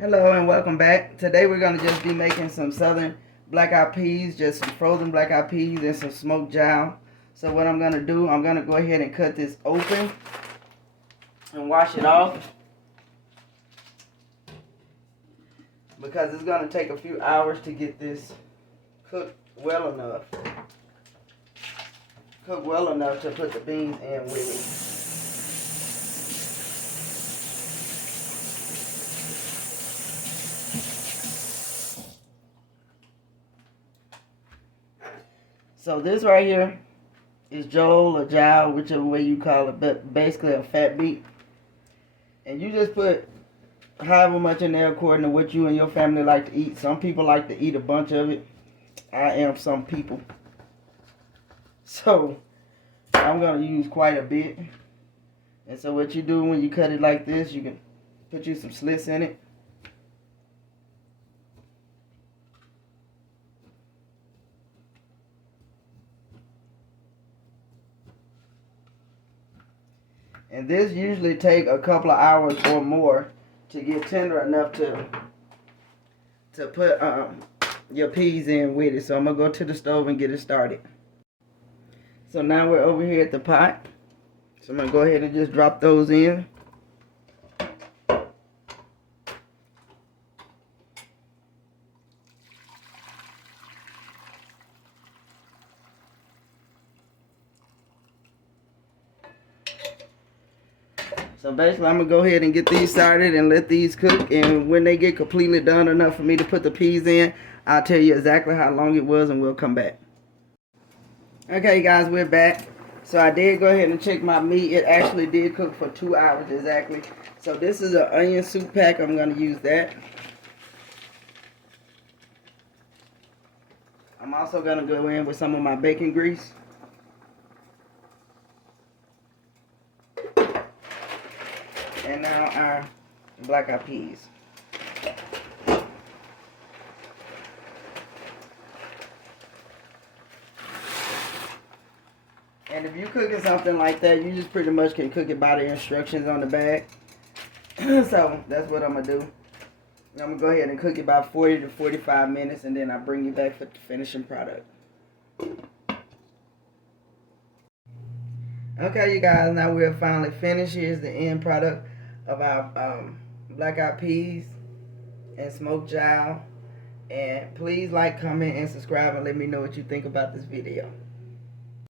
Hello and welcome back. Today we're going to just be making some southern black-eyed peas, just some frozen black-eyed peas and some smoked jowl. So what I'm going to do, I'm going to go ahead and cut this open and wash it off, because it's going to take a few hours to get this cooked well enough. Cooked well enough to put the beans in with it. So this right here is Jowl or Jowl, whichever way you call it, but basically a fat beet. And you just put however much in there according to what you and your family like to eat. Some people like to eat a bunch of it. I am some people. So I'm going to use quite a bit. And so what you do when you cut it like this, you can put you some slits in it. And this usually take a couple of hours or more to get tender enough to put your peas in with it. So I'm going to go to the stove and get it started. So now we're over here at the pot. So I'm going to go ahead and just drop those in. So basically I'm going to go ahead and get these started and let these cook. And when they get completely done enough for me to put the peas in, I'll tell you exactly how long it was and we'll come back. Okay guys, we're back. So I did go ahead and check my meat. It actually did cook for 2 hours exactly. So this is an onion soup pack. I'm going to use that. I'm also going to go in with some of my bacon grease. And now our black-eyed peas. And if you're cooking something like that, you just pretty much can cook it by the instructions on the bag. So that's what I'm going to do. I'm going to go ahead and cook it about 40 to 45 minutes, and then I'll bring you back for the finishing product. Okay, you guys, now we're finally finished. Here's the end product of our black-eyed peas and smoked jowl. And please like, comment, and subscribe, and let me know what you think about this video.